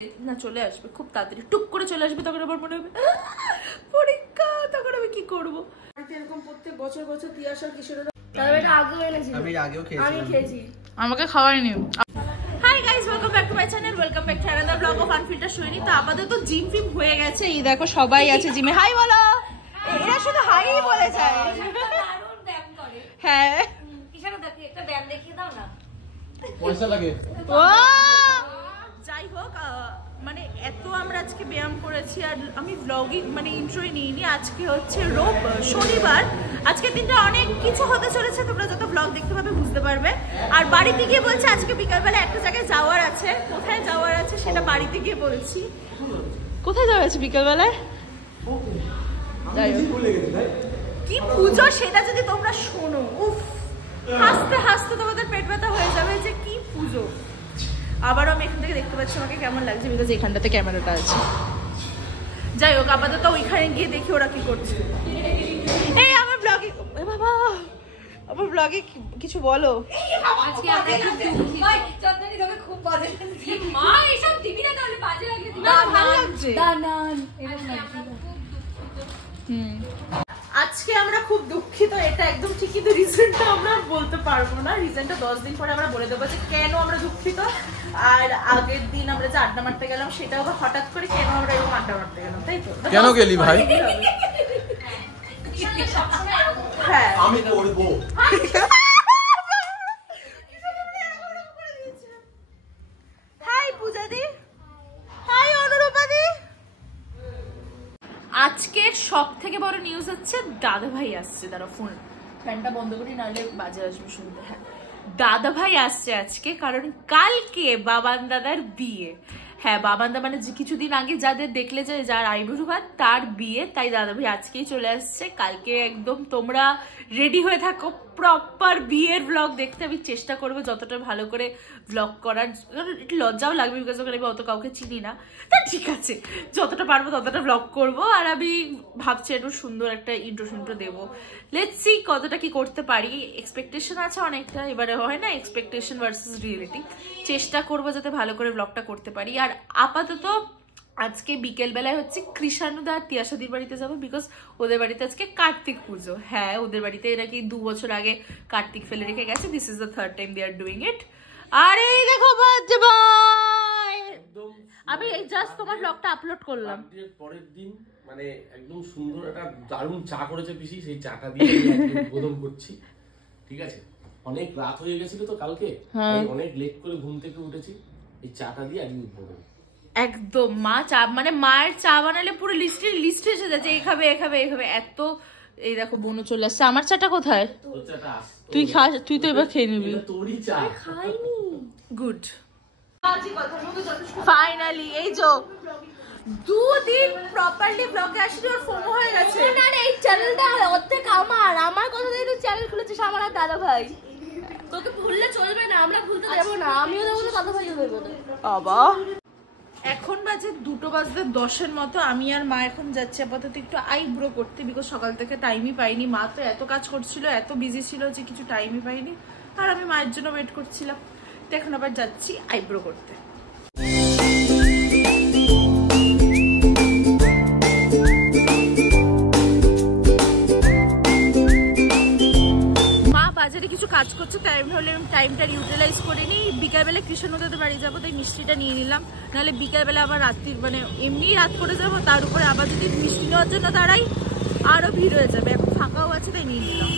না চলে আসবে খুব তাড়াতাড়ি, টুক করে চলে আসবে। তখন আবার মনে হবে পরীক্ষা, তখন আমি কি করবো? এরকম প্রত্যেক বছর বছর তিয়াশা কিশোরেরা আমাকে খাওয়ায়নি। Hi guys, welcome back to my channel, welcome back to another blog of unfiltered Sohini. তো আপাতত জিম ফিম হয়ে গেছে, এই দেখো সবাই আছে জিমে। হাই বলো, এরা শুধু হাই বলে যায়। হ্যাঁ একটা ব্যায়াম দেখিয়ে দাও না, পয়সা লাগে। ও যাই হোক, মানে এত আমরা আজকে ব্যায়াম করেছি আর আমি ব্লগিং মানে ইন্ট্রোই নিইনি। আজকে হচ্ছে শনিবার, আজকের দিনটা অনেক কিছু হতে চলেছে, তোমরা যত ব্লগ দেখতে পাবে বুঝতে পারবে। আর বাড়িতে গিয়ে বলছে আজকে বিকালবেলা একটা জায়গায় যাওয়ার আছে, কোথায় যাওয়ার আছে সেটা বাড়িতে গিয়ে বলছি। কোথায় যাওয়ার আছে বিকালবেলায়? কি পুজো সেটা যদি তোমরা শোনো, উফ, হাসতে হাসতে তোমাদের পেট ব্যথা হয়ে যাবে যে কি পুজো। আবারও আমি এখান থেকে দেখতে পাচ্ছি আমাকে কেমন লাগছে, বিকজ এখানটাতে ক্যামেরাটা আছে। যাই হোক, আপাতত ওইখানে গিয়ে দেখি ওরা কি করছে। এই আমার ব্লগে, বাবা আমার ব্লগে কিছু বলো। আজকে আমরা খুব বাজে লাগছে, মা এসব দিবি না, তাহলে বাজে লাগলে দিবি না, ভালো লাগছে আজকে আমরা খুব দুঃখিত, এটা একদম ঠিক, কিন্তু রিজনটা আমরা বলতে পারবো না। রিজনটা 10 দিন পরে আমরা বলে দেবো যে কেন আমরা দুঃখিত। আর আগের দিন আমরা যে আড্ডা মারতে গেলাম সেটাও হঠাৎ করে কেন আমরা এরকম আড্ডা মারতে গেলাম, তাই তো? কেন গেলি ভাই? হ্যাঁ আমি করবো। হাই পূজা দি, হাই অনুরূপা দি। আজকের সব থেকে বড় নিউজ হচ্ছে দাদা ভাই আসছে। দাঁড়া ফোন ফ্যানটা বন্ধ করি, নাহলে বাজে আসবে শুনতে। হ্যাঁ, দাদা ভাই আসছে আজকে, কারণ কালকে বাবান দাদার বিয়ে। হ্যাঁ, বাবান দা মানে কিছুদিন আগে যাদের দেখলে যে যার আইবুড়ো ভাত তার বিয়ে, তাই দাদা ভাই আজকেই চলে আসছে। কালকে একদম তোমরা রেডি হয়ে থাকো প্রপার বিয়ের ব্লগ দেখতে। আমি চেষ্টা করবো যতটা ভালো করে ব্লগ করার, একটু লজ্জাও লাগবে বিকজ ওখানে আমি অত কাউকে চিনি না। তা ঠিক আছে, যতটা পারবো ততটা ব্লগ করবো। আর আমি ভাবছি একটু সুন্দর একটা ইন্ট্রো দেবো। লেটস সি কতটা কি করতে পারি। এক্সপেকটেশন আছে অনেকটা, এবারে হয় না এক্সপেকটেশন ভার্সেস রিয়েলিটি। চেষ্টা করবো যাতে ভালো করে ব্লগটা করতে পারি। আর আপাতত আজকে বিকেল বেলায় হচ্ছে কৃষাণুদা আর তিয়াশাদির বাড়িতে যাবো, বিকজ ওদের বাড়িতে আজকে কার্তিক পুজো। হ্যাঁ, ওদের বাড়িতে এরা কি 2 বছর আগে কার্তিক ফেলে রেখে গেছে। This is the 3rd time they are doing it. আর এই দেখো আমি জাস্ট তোমার ব্লগটা আপলোড করলাম পরের দিন, মানে একদম সুন্দর একটা দারুণ চা করেছে পিসি, সেই চাটা দিয়ে উদ্বোধন করছি। ঠিক আছে, অনেক রাত হয়ে গেছিল তো কালকে, অনেক লেট করে ঘুম থেকে উঠেছি, এই চাটা দিয়ে আজকে উদ্বোধন। একদম মা চা মানে মায়ের চা বানালে পুরো লিস্ট এসে যাচ্ছে, এই খাবে এই খাবে এই খাবে এত। এই দেখো বোনও চলে আসছে। আমার চাটা কোথায়? তুই খাস, তুই তো এবার খেয়ে নিবি। তোরই চা খাইনি। গুড। ফাইনালি এই যে 2 দিন প্রপারলি ব্লগে আসলে ওর ফোমো হয়ে গেছে। না না, এই চ্যানেলটা অর্ধেক আমার কথা দিয়ে তুই চ্যানেল খুলেছিস আমার আর দাদা ভাই। তোকে ভুললে চলবে না, আমরা ভুলতে দেবো না, আমিও দেবো না, দাদা ভাইও দেবো না। বাবা এখন বাজে 2:10 মতো। আমি আর মা এখন যাচ্ছি আপাতত একটু আইব্রো করতে, বিকজ সকাল থেকে টাইমই পাইনি। মা তো এত কাজ করছিল, এত বিজি ছিল যে কিছু টাইমই পাইনি। আর আমি মায়ের জন্য ওয়েট করছিলাম। তো এখন আবার যাচ্ছি আইব্রো করতে। বাজারে কিছু কাজ করছে, তাই আমি ভাবলাম টাইমটা ইউটিলাইজ করে নিই। বিকালবেলা কৃষ্ণনদের বাড়ি যাবো, তাই মিষ্টিটা নিয়ে নিলাম। নাহলে বিকালবেলা আবার রাত্রির মানে এমনি রাত করে যাবো, তার উপরে আবার যদি মিষ্টি নেওয়ার জন্য দাঁড়াই আরো ভিড় হয়ে যাবে। এখন ফাঁকাও আছে, তাই নিয়ে নিলাম।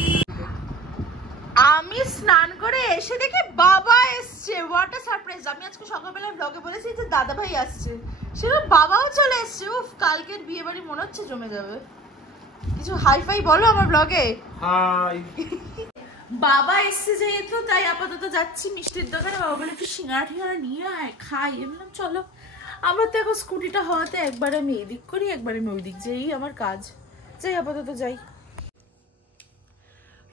আমি স্নান করে এসে দেখি বাবা এসছে। What a surprise! আমি আজকে সকালবেলা ব্লগে বলেছি যে দাদা ভাই আসছে, সেটা বাবাও চলে এসছে। উফ, কালকের বিয়ে বাড়ি মনে হচ্ছে জমে যাবে। কিছু হাই ফাই বলো আমার ব্লগে। হাই। বাবা এসছে যেহেতু, তাই আপাতত যাচ্ছি মিষ্টির দোকানে। বাবা বলে একটু সিঙ্গাড়া টিঙ্গাড়া নিয়ে আয়, খাই। আমি বললাম চলো। আমার তো এখন স্কুটিটা হওয়াতে একবার আমি এদিক করি, একবার আমি ওই দিক, যেই আমার কাজ। যাই আপাতত যাই।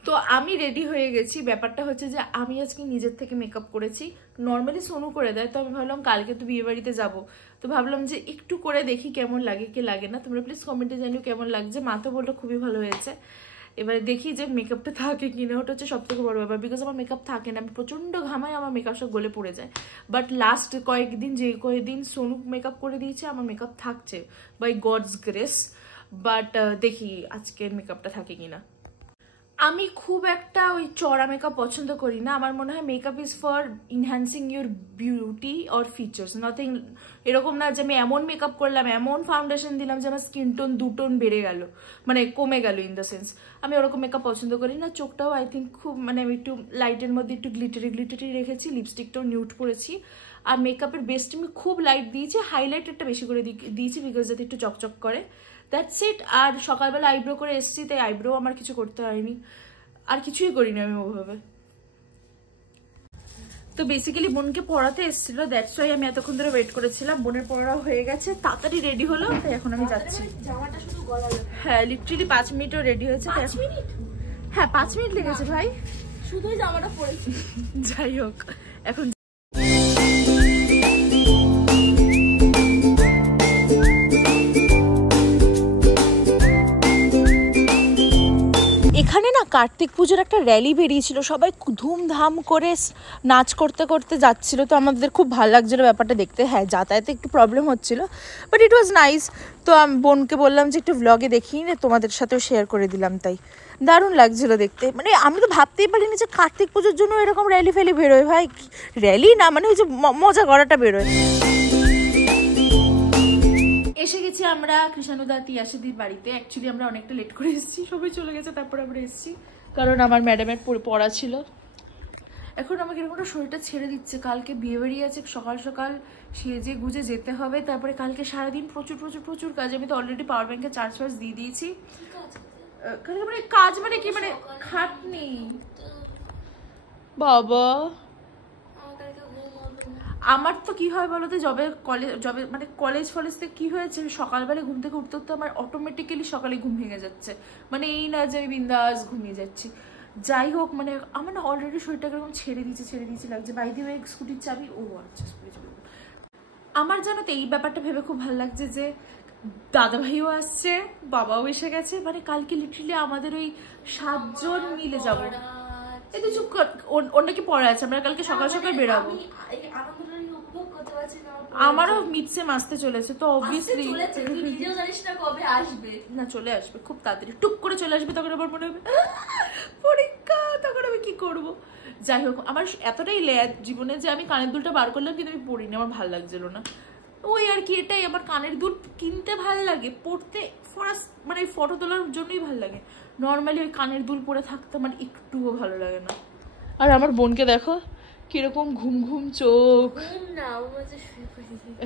তো আমি রেডি হয়ে গেছি। ব্যাপারটা হচ্ছে যে আমি আজকে নিজের থেকে মেকআপ করেছি। নর্মালি সোনু করে দেয়, তো আমি ভাবলাম কালকে তো বিয়ে বাড়িতে যাবো, তো ভাবলাম যে একটু করে দেখি কেমন লাগে কি লাগে না। তোমরা প্লিজ কমেন্টে জানিও কেমন লাগছে। মা তো বললো খুবই ভালো হয়েছে। এবারে দেখি যে মেকআপটা থাকে কিনা, ওটা হচ্ছে সব থেকে বড় ব্যাপার। বিকজ আমার মেকআপ থাকে না, আমি প্রচন্ড ঘামাই, আমার মেকআপ সব গলে পড়ে যায়। বাট লাস্ট কয়েকদিন সোনু মেকআপ করে দিয়েছে, আমার মেকআপ থাকছে বাই গডস গ্রেস। বাট দেখি আজকের মেকআপটা থাকে কিনা। আমি খুব একটা ওই চড়া মেকআপ পছন্দ করি না। আমার মনে হয় makeup is for enhancing your beauty or features, nothing. এরকম না যে আমি এমন মেকআপ করলাম, এমন ফাউন্ডেশন দিলাম যে আমার স্কিন টোন 2 টোন বেড়ে গেল, মানে কমে গেল ইন দ্য সেন্স। আমি ওরকম মেকআপ পছন্দ করি না। চোখটাও আই থিঙ্ক খুব মানে আমি একটু লাইটের মধ্যে একটু গ্লিটারি রেখেছি, লিপস্টিকটাও নিউড পরেছি। আর মেকআপের বেস্ট আমি খুব লাইট দিয়েছি, হাইলাইটারটা বেশি করে দিয়েছি বিকজ যাতে একটু চকচক করে। That's it. আর সকালবেলা আইব্রো করে এসেছি, তাই আইব্রো আমার কিছু করতে হয়নি, আর কিছুই করিনি আমি ওভাবে। তো বেসিক্যালি বোনকে পড়াতে এসেছিল, দ্যাটস ওয়াই আমি এতক্ষণ ধরে ওয়েট করেছিলাম। বোনের পড়া হয়ে গেছে, তাড়াতাড়ি রেডি হলো, তাই এখন আমি যাচ্ছি। হ্যাঁ লিটারালি 5 মিনিটও রেডি হয়েছে। 5 মিনিট? হ্যাঁ 5 মিনিট লেগেছে ভাই, শুধুই জামাটা পরেছি। যাই হোক এখন এখানে না কার্তিক পুজোর একটা র্যালি বেরিয়েছিল, সবাই ধুমধাম করে নাচ করতে করতে যাচ্ছিল। তো আমাদের খুব ভালো লাগছিল ব্যাপারটা দেখতে। হ্যাঁ যাতায়াতে একটু প্রবলেম হচ্ছিল, বাট ইট ওয়াজ নাইস। তো আমি বোনকে বললাম যে একটু ভ্লগে দেখিয়ে নে, তোমাদের সাথেও শেয়ার করে দিলাম। তাই দারুণ লাগছিল দেখতে। মানে আমি তো ভাবতেই পারিনি যে কার্তিক পুজোর জন্য এরকম র্যালি ফ্যালি বেরোয়। ভাই র্যালি না, মানে ওই যে মজা করাটা বেরোয়। এসে গেছি আমরা কৃষাণুদা তিয়াসিদির বাড়িতে। অ্যাকচুয়ালি আমরা অনেকটা লেট করে এসেছি, সবাই চলে গেছে তারপর আমরা এসেছি, কারণ আমার ম্যাডামের পড়া ছিল। এখন আমাকে এরকম একটা শরীরটা ছেড়ে দিচ্ছে। কালকে বিয়ে বাড়ি আছে, সকাল সকাল সেজে গুজে যেতে হবে। তারপরে কালকে সারাদিন প্রচুর কাজ। আমি তো অলরেডি পাওয়ার ব্যাংকে চার্জ দিয়ে দিয়েছি। কালকে মানে কাজ মানে কি, মানে খাটনি বাবা। আমার তো কি হয় বলতো, জবে মানে কলেজ থেকে কি হয়েছে, সকালবেলা ঘুম থেকে উঠতে উঠতে আমার অটোমেটিক্যালি সকালে ঘুম ভেঙে যাচ্ছে। মানে এই না যে আমি বিন্দাস ঘুমিয়ে যাচ্ছি। যাই হোক, মানে আমার না অলরেডি শরীরটা এরকম ছেড়ে দিয়েছে লাগছে। বাই দি ওয়ে স্কুটির চাবি, ও আচ্ছা স্কুটির চাবি। আমার জানো তো এই ব্যাপারটা ভেবে খুব ভালো লাগছে যে দাদা ভাইও আসছে, বাবাও এসে গেছে। মানে কালকে লিটারালি আমাদের ওই 7 জন মিলে যাবো। এই তো চুপ কর, অন্য কি পড়া আছে, আমরা কালকে সকাল সকাল বেরাবো। আমারও মিডসেম আসতে চলেছে, তো অবভিয়াসলি না চলে আসবে খুব তাড়াতাড়ি, টুক করে চলে আসবে। তখন আবার মনে হবে পরীক্ষা, তখন আমি কি করবো। যাই হোক, আমার এতটাই ল্যাদ জীবনে যে আমি কানের দুলটা বার করলাম, কিন্তু আমি পড়িনি, আমার ভালো লাগছিল না। ওই আর কি, এটাই। আমার কানের দুল কিনতে ভাল লাগে, পড়তে মানে ফটো তোলার জন্যই ভাল লাগে। নর্মালি ওই কানের দুল পরে থাকতে আমার একটুও ভালো লাগে না। আর আমার বোনকে দেখো কিরকম ঘুম ঘুম চোখ।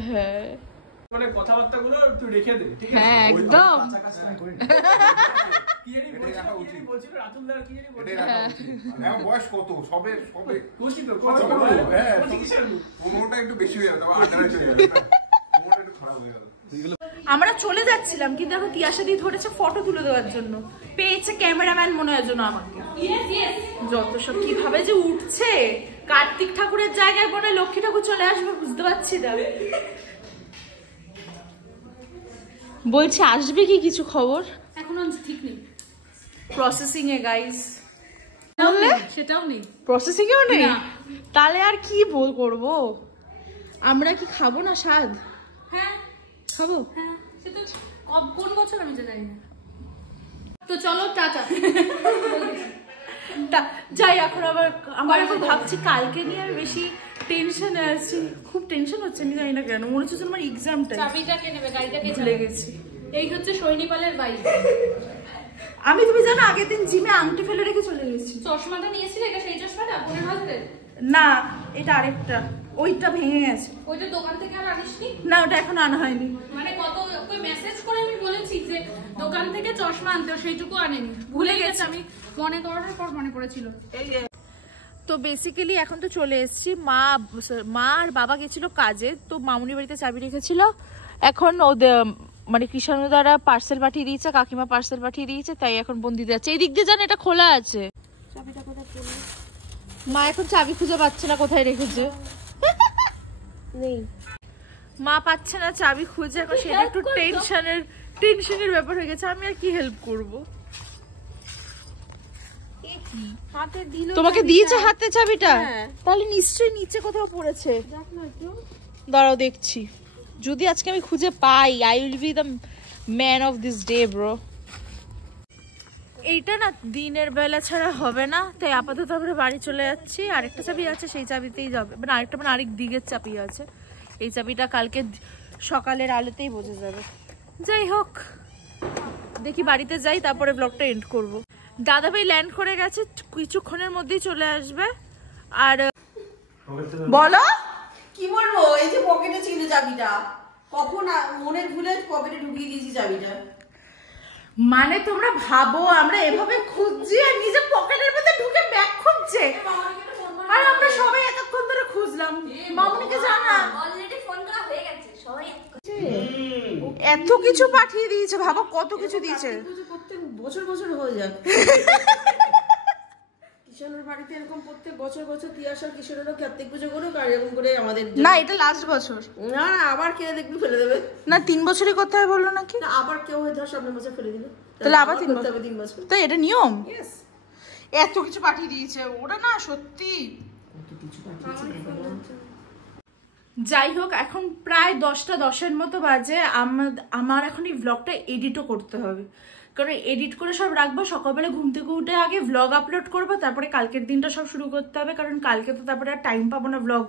হ্যাঁ মানে কথাবার্তাগুলো তুই রেখে দে, ঠিক আছে? হ্যাঁ একদম। কি জানি বলছিল রাতুল দা, কি জানি বলছিল। হ্যাঁ বয়স কত সবে কোচিং তো কত বড়? হ্যাঁ কোনটা একটু বেশি হয়ে যাবে, আন্ডারে চলে যাবে, কোনটা একটু খারাপ হয়ে যাবে। আমরা চলে যাচ্ছিলাম, কিন্তু এখন তিয়াসাদি ধরেছে ফটো তুলে দেওয়ার জন্য, পেয়েছে ক্যামেরাম্যান মনে হয় জন্য আমাকে। যত সব কিভাবে যে উঠছে, কার্তিক ঠাকুরের জায়গায় মনে হয় লক্ষ্মী ঠাকুর চলে আসবে, বুঝতে পারছি না। বলছে আসবে কি কিছু খবর এখনো ঠিক নেই, প্রসেসিং এ গাইস। সেটাও নেই, প্রসেসিং এও নেই, তাহলে আর কি করবো আমরা? কি খাবো না স্বাদ? হ্যাঁ খাবো, হ্যাঁ সেটা কোন বছর আমি জানি না। তো চলো টাটা। যাই। এখন আমার এখন ভাবছি কালকে নিয়ে আমি বেশি টেনশনে আছি, খুব টেনশন হচ্ছে, আমি জানি না কেন। মনে হচ্ছে আমার এক্সামটা। চাবিটা কে নেবে, গাড়িটা কে ভুলে গেছি। এই হচ্ছে সৈনিপালের বাইক। আমি তুমি জানো আগের দিন জিমে আংটি ফেলে রেখে চলে গেছি। চশমাটা নিয়েছিলে, এটা সেই চশমাটা বোনের হাতের? না এটা আরেকটা, ওইটা ভেঙে গেছে। ওইটা দোকান থেকে আর আনিসনি? না ওটা এখন আনা হয়নি। মানে কত ওই মেসেজ করে আমি বলেছি যে দোকান থেকে চশমা আনতে, সেইটুকু আনেনি, ভুলে গেছে। আমি মনে করার পর মনে পড়েছিল। তো বেসিক্যালি এখন তো চলে এসেছি। মা আর বাবা গেছিল কাজে, তো মামুনির বাড়িতে চাবি রেখেছিল। এখন ওদের মানে কৃষাণুদারা পার্সেল পাঠিয়ে দিয়েছে, কাকিমা পার্সেল পাঠিয়ে দিয়েছে, তাই এখন বন্দি যাচ্ছে। এই দিক দিয়ে জান এটা খোলা আছে। চাবিটা কোথায় পড়লো? মা এখন চাবি খুঁজে পাচ্ছে না কোথায় রেখেছে। নেই, মা পাচ্ছে না চাবি খুঁজে। এখন সেটা একটু টেনশনের ব্যাপার হয়ে গেছে। আমি আর কি হেল্প করব? কি হাতে দিল, তোমাকে দিয়েছে হাতে চাবিটা? হ্যাঁ। তাহলে নিশ্চয়ই নিচে কোথাও পড়েছে। দেখ না একটু। দাঁড়াও দেখছি, যদি আজকে আমি খুঁজে পাই, I will be the man of this day bro. এইটা না দিনের বেলা ছাড়া হবে না, তাই আপাতত আমরা বাড়ি চলে যাচ্ছি। আরেকটা চাবি আছে, সেই চাবিতেই যাবে, মানে আরেকটা মানে আরেক দিকের চাবি আছে। এই চাবিটা কালকে সকালের আলোতেই বোঝা যাবে। যাই হোক, দেখি বাড়িতে যাই, তারপরে ব্লগটা এন্ড করব। দাদাভাই ল্যান্ড করে গেছে, কিছুক্ষণের মধ্যেই চলে আসবে। আর বলো কি বলবো, এই যে পকেটে ছিল চাবিটা, কখন মনের ভুলে পকেটে ঢুকিয়ে দিয়েছি চাবিটা। মানে তোমরা ভাবো আমরা এভাবে খুঁজছি আর নিজে পকেটের মধ্যে ঢুকে ব্যাগ খুঁজছে, আর আমরা সবাই এতক্ষণ ধরে খুঁজলাম। মামনিকে জানা অলরেডি ফোন করা হয়ে গেছে, সবাই এত কিছু পাঠিয়ে দিয়েছে, ভাবো কত কিছু দিয়েছে। পুজো প্রত্যেক বছর বছর হয়ে যায়। কিষানের বাড়িতে এরকম প্রত্যেক বছর বছর তিয়াসা কিষানেরও কার্তিক পুজো করুক, আর এরকম করে আমাদের না, এটা লাস্ট বছর না, আবার কে দেখবি ফেলে দেবে না, 3 বছরই করতে হবে বললো নাকি? না, আবার কেউ হয়তো সামনের বছর ফেলে দিল, তাহলে আবার 3 করতে বছর। হবে 3 বছর। তো এটা নিয়ম। Yes. এত কিছু পাঠিয়ে দিয়েছে ওরা, না সত্যি। যাই হোক, এখন প্রায় 10:10 মতো বাজে। আমার এখন এই ব্লগটা এডিটও করতে হবে, কারণ এডিট করে সব রাখবো। সকালবেলা ঘুম থেকে উঠে আগে ব্লগ আপলোড করবো, তারপরে কালকের দিনটা সব শুরু করতে হবে, কারণ কালকে তো তারপরে আর টাইম পাবো না ব্লগ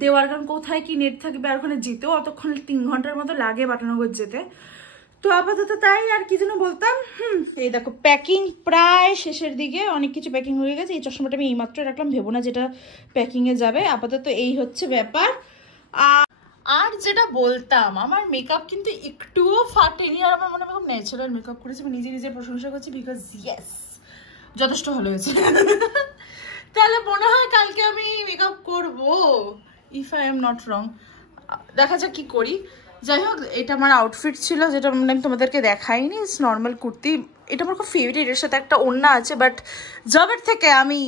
দেওয়ার, কারণ কোথায় কি নেট থাকবে, আর ওখানে যেতেও অতক্ষণ 3 ঘন্টার মতো লাগে বাটানগর যেতে। তো আপাতত তাই। আর কি যেন বলতাম, এই দেখো প্যাকিং প্রায় শেষের দিকে, অনেক কিছু প্যাকিং হয়ে গেছে। এই চশমাটা আমি এইমাত্র রাখলাম, ভেবো না যেটা প্যাকিং এ যাবে। আপাতত এই হচ্ছে ব্যাপার। আর যেটা বলতাম, আমার মেকআপ কিন্তু একটুও ফাটেনি, আর আমার মনে হয় খুব ন্যাচারাল মেকআপ করেছি। আমি নিজে নিজের প্রশংসা করছি, বিকজ ইয়েস যথেষ্ট ভালো হয়েছে। তাহলে মনে হয় কালকে আমি মেকআপ করবো, if I am not wrong. দেখা যাক কি করি। যাই হোক, এটা আমার আউটফিট ছিল, যেটা মানে আমি তোমাদেরকে দেখাইনি। নর্মাল কুর্তি, এটা আমার খুব ফেভারিট। এর সাথে একটা ওড়না আছে, বাট জবের থেকে আমি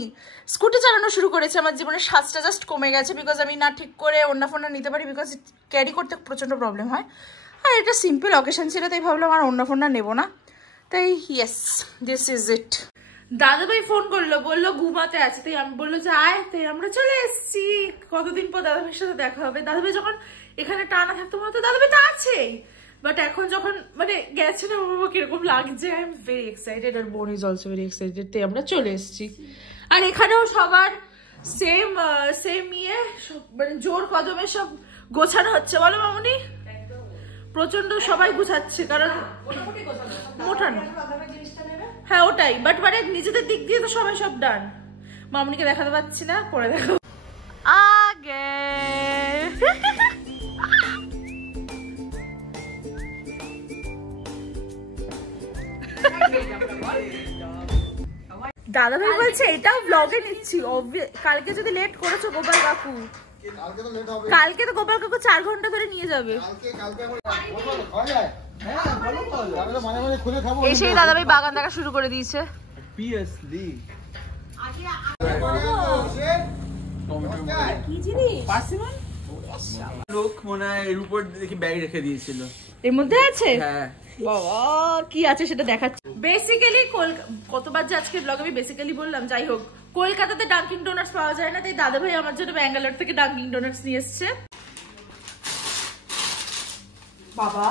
স্কুটি চালানো শুরু করেছি, আমার জীবনের সাজটা জাস্ট কমে গেছে, বিকজ আমি না ঠিক করে ওড়না ফোড়না নিতে পারি, বিকজ ক্যারি করতে প্রচণ্ড প্রবলেম হয়। আর এটা সিম্পল অকেশন ছিল, তাই ভাবলাম আর ওড়না ফোড়না নেবো না। তাই ইয়েস, দিস ইজ ইট। দাদাভাই ফোন করলো, বললো ঘুমাতে আছে, তাই আমি বললো যে আয়, তাই আমরা চলে এসেছি। কতদিন পর দাদাভাইয়ের সাথে দেখা হবে। দাদাভাই যখন এখানে টানা থাকতো মনে হতো দাদাভাই তো আছেই, বাট এখন যখন মানে গেছে না, বাবা কিরকম লাগছে। আই এম ভেরি এক্সাইটেড, আর বোন ইজ অলসো ভেরি এক্সাইটেড, তাই আমরা চলে এসেছি। আর এখানেও সবার সেম ইয়ে, মানে জোর কদমে সব গোছানো হচ্ছে, বলো মামনি? প্রচন্ড সবাই গুছাচ্ছে, কারণ মোটানো, হ্যাঁ ওটাই। বাট মানে নিজেদের দিক দিয়ে তো সবাই সব ডান। মামনিকে দেখাতে পাচ্ছি না, পরে দেখো আগে। দাদাভাই বলছে এটাও ব্লগে নিচ্ছি। কালকে যদি লেট করেছো গোপাল কাকু, কালকে তো গোপাল কাকু 4 ঘন্টা ধরে নিয়ে যাবে। এসেই দাদাভাই বাগান দেখা শুরু করে দিয়েছে। লোক মনে হয় এর উপর দেখি ব্যাগ রেখে দিয়েছিল। এর মধ্যে আছে? হ্যাঁ, বাবা কি আছে সেটা দেখাচ্ছি। বেসিক্যালি কতবার যে আজকে ব্লগ আমি বেসিক্যালি বললাম। যাই হোক, কলকাতাতে ডাঙ্কিং ডোনাটস পাওয়া যায় না, তাই দাদাভাই আমার জন্য ব্যাঙ্গালোর থেকে ডাঙ্কিং ডোনাটস নিয়ে এসছে। বাবা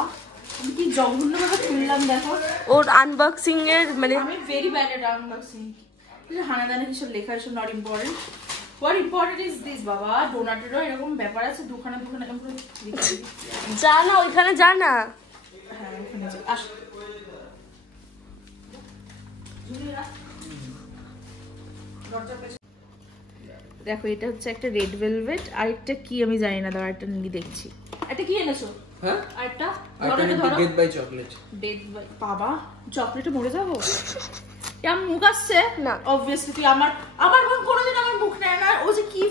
আমি কি জঘন্যভাবে খুললাম, দেখো ওর আনবক্সিং এর মানে আমি ভেরি ব্যাড এট আনবক্সিং। হানাদানে কিছু লেখা, এসব not important. What important is this বাবা? ডোনাটেরও এরকম ব্যাপার আছে, দুখানা যা না ওইখানে যা না। হ্যাঁ ওখানে আস। দেখো এটা হচ্ছে একটা রেড ভেলভেট, আরেকটা কি আমি জানি না, দাঁড়া একটা নিয়ে দেখছি। এটা কি এনেছো? হ্যাঁ, আরেকটা ডেথ বাই চকলেট। বাবা চকলেটে মরে যাবো? আমার মুখ আসছে না অবভিয়াসলি। তুই আমার বোন কোনোদিন আমার মুখ নেয় না। ও যে কি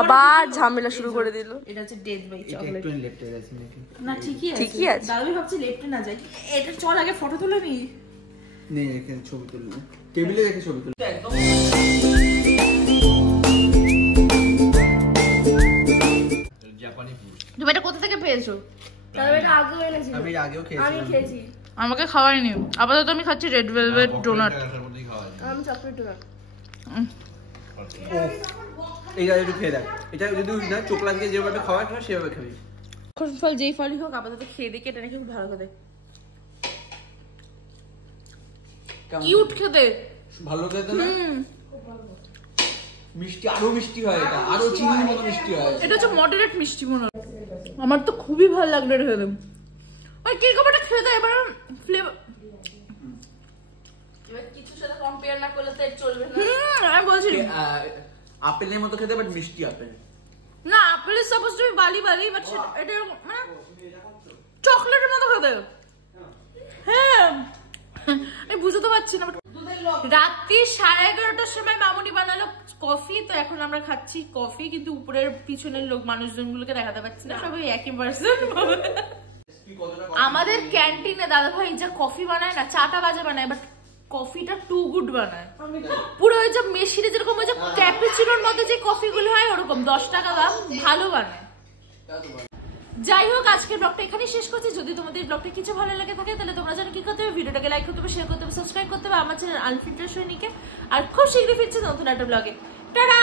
আবার ঝামেলা শুরু করে দিল। এটা হচ্ছে ডেথ বাই চকলেট। একটু লেফটে গেছে নাকি? না ঠিকই আছে, ঠিকই আছে। দাদাভাই ভাবছি লেফটে না যাই। এটা চল আগে ফটো তুলে নি। নেই, এখানে ছবি তুলবো, টেবিলে রেখে ছবি তুলবো। তুমি এটা কোথা থেকে পেয়েছো? এটা আগেও এনেছিল, আমি আগেও আমি খেয়েছি। আমাকে খাওয়াইনি। আপাতত আমি খাচ্ছি রেড ভেলভেট ডোনাট। আমি চকলেট ডোনাট। এইটা একটু খেয়ে দেখ, এটা যদি না চোখ লাগিয়ে যেভাবে খাওয়া খাওয়া সেভাবে খাবি। ফল যেই ফলই হোক আপাতত খেয়ে দেখে এটা নাকি খুব ভালো খেতে, কিউট খেতে, ভালো খেতে না? মিষ্টি, আরো মিষ্টি হয় এটা, আরো চিনির মতো মিষ্টি হয় এটা। হচ্ছে মডারেট মিষ্টি মনে হয়। আমার তো খুবই ভালো লাগলো এটা খেতে। ওই কেক কাপটা খেতে এবার ফ্লেভার এবার কিছুর সাথে কম্পেয়ার না করলে তো চলবে না। আমি বলছি আপেলের মতো খেতে, বাট মিষ্টি আপেল না, apple is suppose to be বালি বালি, বাট এটা মানে চকলেটের মতো খেতে। হ্যাঁ আমি বুঝতে পারছি না। রাত্রি 11:30টার সময় মামুনি বানালো কফি, তো এখন আমরা খাচ্ছি কফি, কিন্তু উপরের পিছনের লোক মানুষজনগুলোকে দেখাতে পাচ্ছি না, সবাই একই পার্সন। আমাদের ক্যান্টিনে দাদা ভাই যা কফি বানায় না, চাটা বাজে বানায়, বাট কফিটা টু গুড বানায়। পুরো ওই যে মেশিনে যেরকম ওই যে ক্যাপুচিনোর মধ্যে যে কফিগুলো হয় ওরকম 10 টাকা দাম, ভালো বানায়। যাই হোক, আজকের ব্লগটা এখানেই শেষ করছি। যদি তোমাদের ব্লগটা কিছু ভালো লাগে থাকে তাহলে তোমরা জানো কি করতে হবে, ভিডিওটাকে লাইক করতে হবে, শেয়ার করতে হবে, সাবস্ক্রাইব করতে হবে আমার চ্যানেল আনফিল্টার সৈনিকে। আর খুব শীঘ্রই ফিরছে নতুন একটা ব্লগে। টাটা।